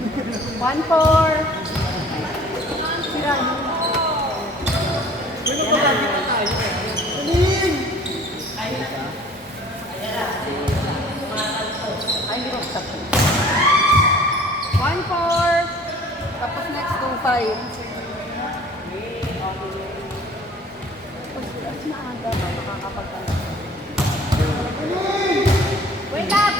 1-4. Sira yun. Ay, hirap sa 1-4. Tapos next 2-5. Mas maaga ba? Makakapagkala. Wake up!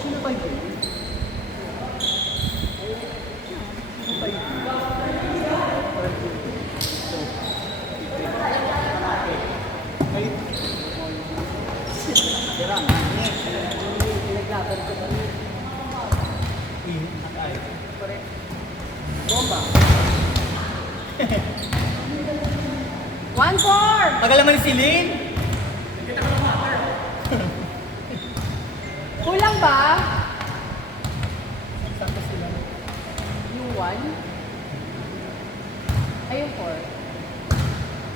Sino ba yun? Sino ba yun? Bomba. 1-4. Tagal naman si Lynn. Kulang ba? Sakto sila. Yung 1? Ay, yung 4.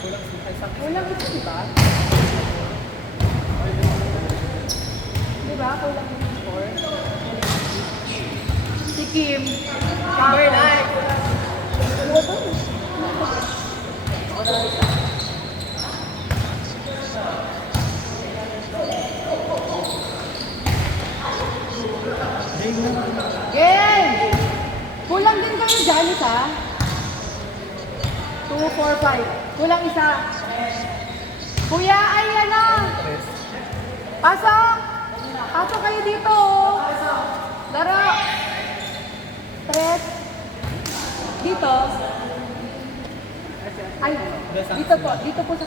Kulang sila. Sakto. Kulang ito, diba? Diba? Kulang yung 4. Si Kim. Timberlake. Game! Kulang din kayo dyan, isa. 2, 4, 5. Kulang isa. Kuya, ay ano? Pasok! Pasok kayo dito. Laro. 3. Dito. Ay, dito po. Dito po sa...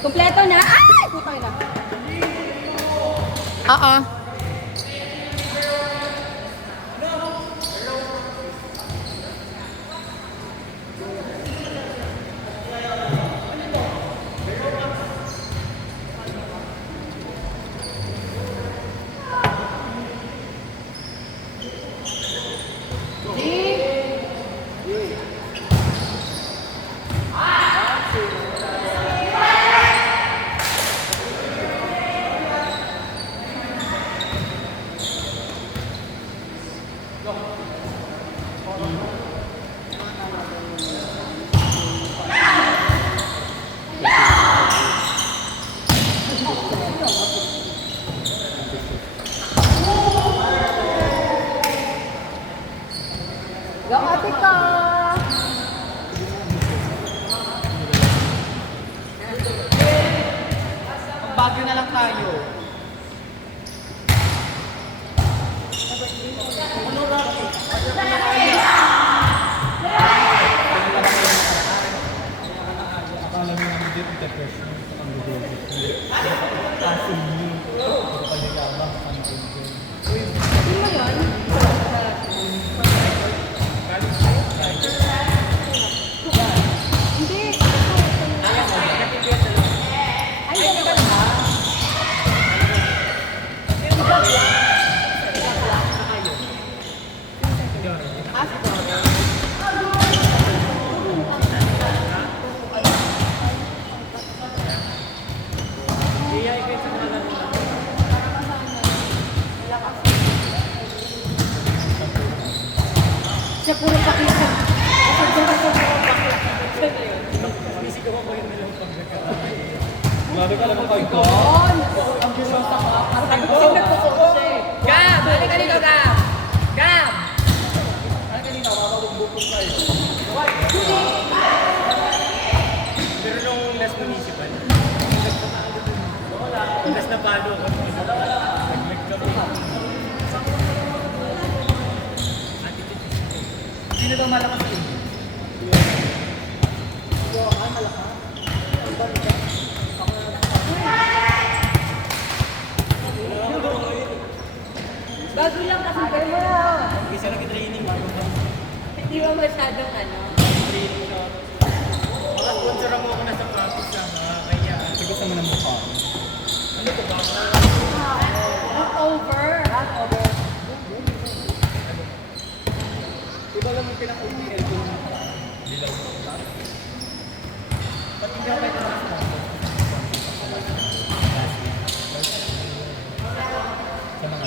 Kompleto na. Ay! Putay na. Oo. Go, ate ka! Bago na lang tayo. Ano Rocky? Akala mo yung deep depression ang gugulo. Kaso yun. Pero kayo lamang ang gugulo. Sino mo yun? Hindi. Ay, ano ba? Siya puro pakita. Grabe ka lang ang pagko. On! Ang gusto sa ka. Ang sabi ko siya nagpupuko siya eh. Gab! Halika dito, Gab! Gab! Pero nung last municipal, last na palo ko. Naglag kami. Sino daw malakas yun? Ay, malaka. Ang banda. Bago lang kasi kayo. Isa lang training bago pa. Hindi ba masyadong ano? Training na. Maka-sponsor mo ako na sa practice na kaya. Sagot naman ang mukha. Ano to ba? Over. Over. alam mo pinaka-UTL ko nung dilaw mo. Pati hindi ako may taras na. Sa mga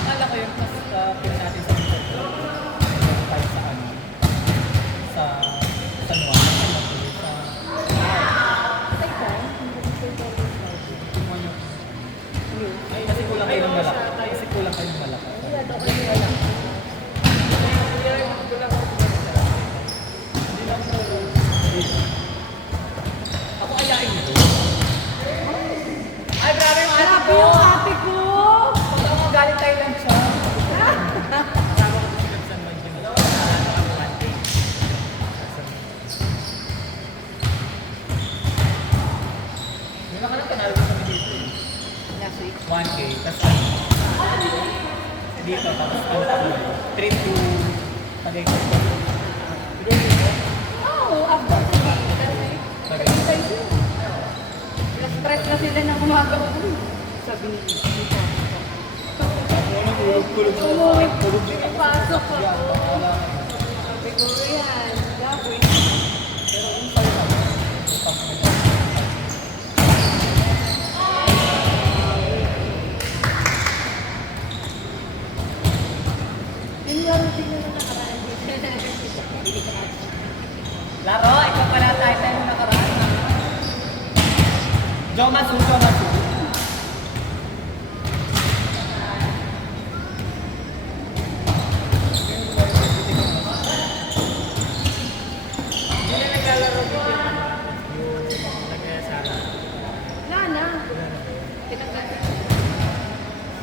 akala ko yung mas pin natin sa dito. Tayo sa ano? Sa San Juan. Sa ay, kasi kulang kayo ng malaki. Kasi kulang kayo ng malaki. Ako ayain nito. Ay, grabe yung ate Grabe ko! yung ate ko! Ako galing Thailand siya. Kasama ko sa San Juan Gym. One day. May mga nagtanalo ko kami dito. Last week. 1K, tapos dito, tapos trip to Tagaytay. Oo, after the day. Tagaytay. Na-stress na sila ng umaga ko. Sabi ni Tito. Tulog. Pasok ako. Sabi ko, yan. Gagawin. Pero yung sa'yo naman, Yun yung routine na nakaraan. Laro, ikaw pala tayo nung nakaraan. Jomasu, Jomasu. Hindi na naglalaro dito yung nag-asara. Wala na. Pinagkat.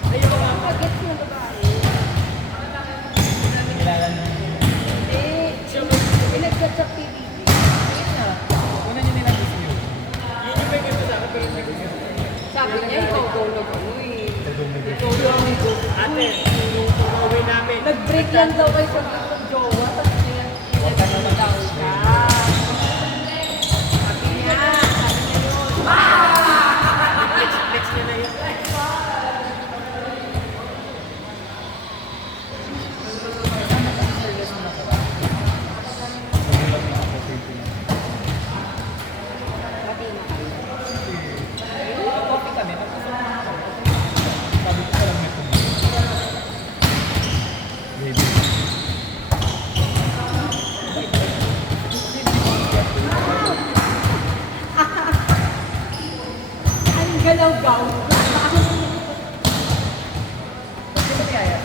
Ayun ba nga? Pagets na babae. Kilala mo. Eh, pinagkat sa PBB. Ayun na. Una nyo nilang gusto yun. Yun yung may gusto sa akin, pero may gusto. Sabi niya, ikaw daw na ano eh. Ikaw Ate, daw ni Go. yung pag-uwi namin. Nag-break lang daw kayo sa jowa. Tapos niya, pinag-break daw siya. Sabi niya, sabi niya yun. Flex niya na yun. Pati na kayo. Coffee kami, tapos sabi ko lang may baby. Ang galaw-gaw. Sino kaya?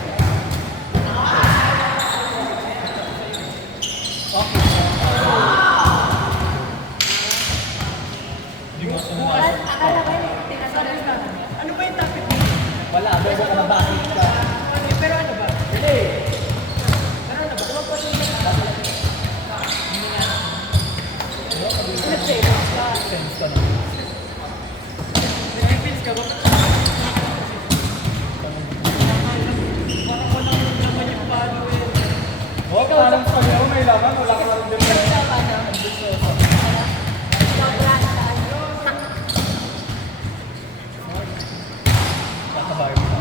Okay. Hindi mo ako naman. Akala ko yun, tinasabi ka. Ano ba yung topic mo? Wala, bobo ka na bakit ka? Pero ano ba? Hindi. Pero ano ba? Huwag pa siya Nag-favors ka. sense ka na. Pinipins ka ba? Parang walang naman yung palo eh. Oh, parang sabi ako may laman, wala ka rin din. Sobra na ano. Kakabayan mo.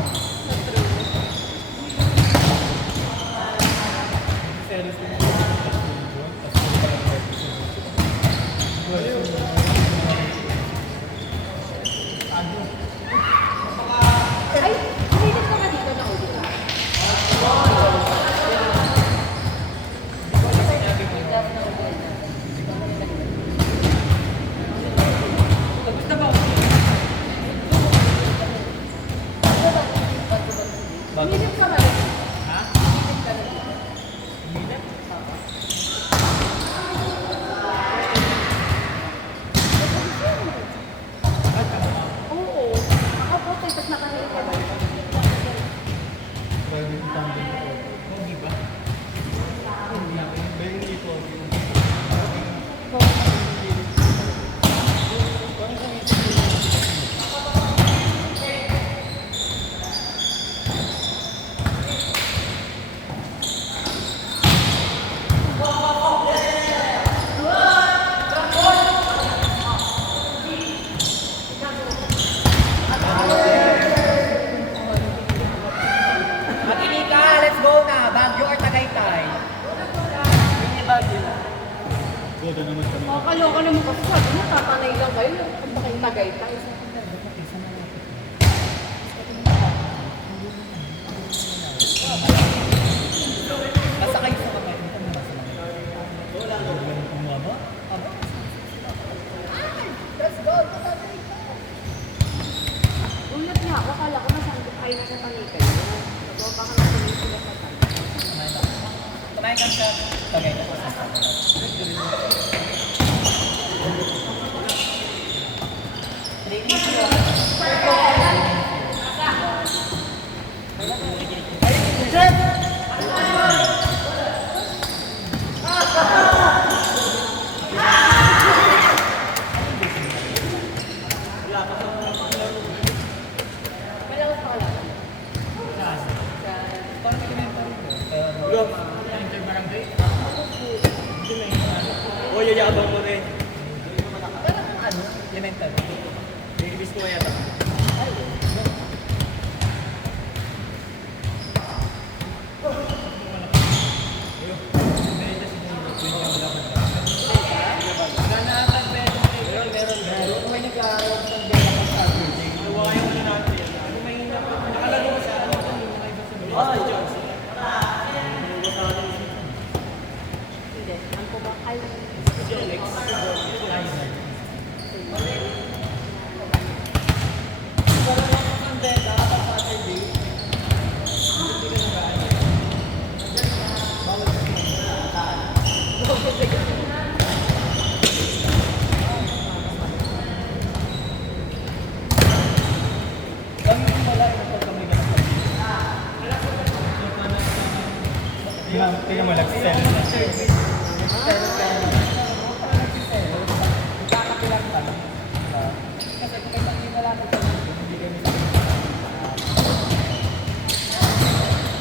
tayo ng tandem ko. Pogi ba? Dahil hindi po. Matinika, let's go na! Baguio or Tagaytay? Hindi Baguio. Goda naman kami. Kaloka naman kasi sabi mo, tatanay lang kayo. Kung bakit Tagaytay. Nasa kayo sa kamay. Ito mo nasa kamay. Ganun pumaba. Aba? Ulat nga ako, akala ko nasangkot ay nasa Tagaytay. Nagawa pa ka na tuloy sila sa Tagaytay. Kumain ka sa Tagaytay ko sa Training ko. Malakas pa ka lang. Parang elementary ko. Elementary barangay? O, yayabang mo rin. Parang ano? Elementary. Ibis ko yata. May nag-aaral ng dela pag Saturday. Nakalaro ko sa ano ko, yung mga iba sa Hindi. Ang kubakal. Tingnan mo, nag-sell na. Kasi kung may makita lang ako, hindi kami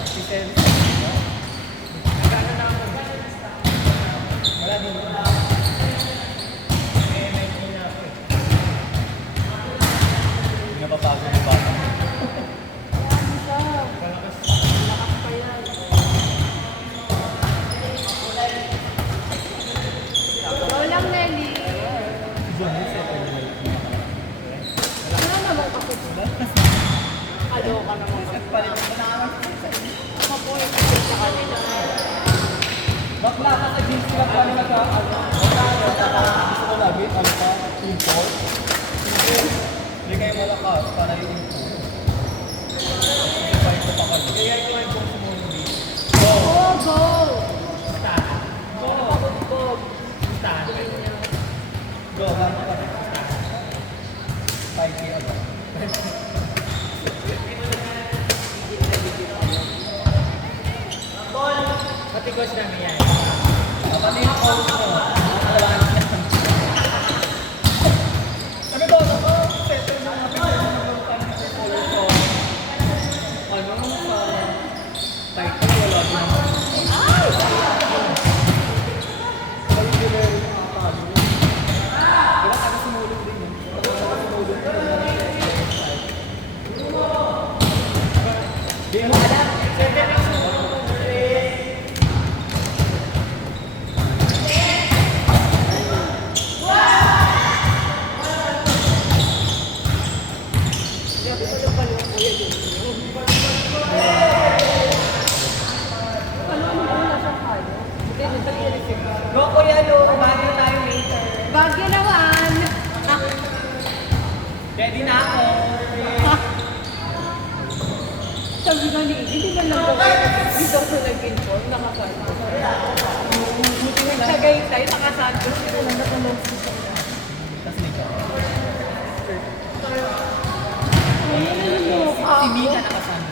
si Sel. Wala din. Hindi napapagod yung bata. Ano siya? Malakas pa yan. Lolang Nelly. Diyan, settle na yun. Ano naman kasi sila? Kaloka naman kasi. Palit mo na naman. Mabuhay kasi sa kanila. Bakla ka sa jeans lang pa nila ka. Gusto ko lagi, alpha, import. Hindi kayo malakas para yung info. Fight ko pa kayo. Kaya ito ay kung sumundi. Go! Go! Go! Pabugbog. Go! Ano ka rin? 5K agad. Pati coach namin yan. Pati yung coach mo. Alagaan niya. Sabi ko, ako, settle na mga pagkakas na mga pagkakas sa color ko. Ano, sa title, wala din naman. Sabi ko, meron yung mga talo. Diba, taga-sumulong din yun. Taga-sumulong din yun. Di mo alam. Go Kuya Lo, Baguio tayo later. Bagyo naman! Ready na ako. Sabi nga ni Iggy, di ba lang daw dito ako nag-inform, nakasanto. Buti nga Tagaytay, nakasanto. Hindi ko lang natanong siya. Tapos ikaw. Ayun na yung mukha Si ko. Mika nakasama.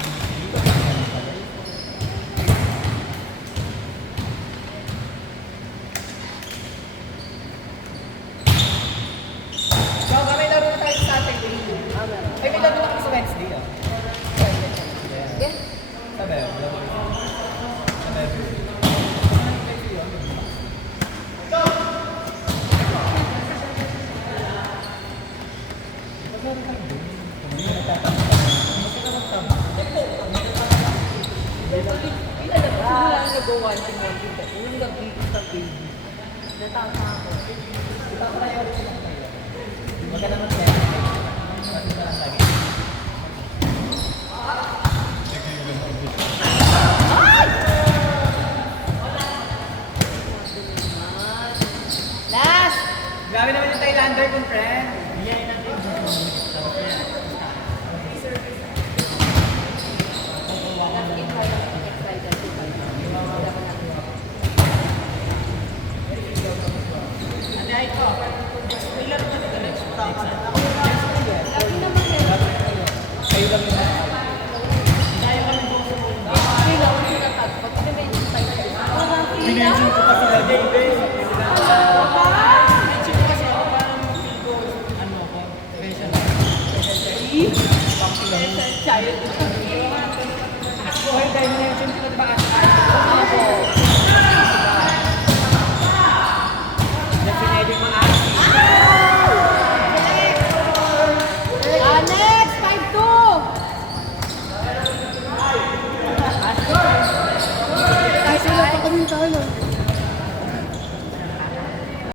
Meron kayo doon. Hindi mo natatanggap. Hindi ka nagtama. Ilalabas mo lang nag-wanting dito. Yung nag-iis sa baby. Natama ako. Ito ako na yung maganda naman kaya.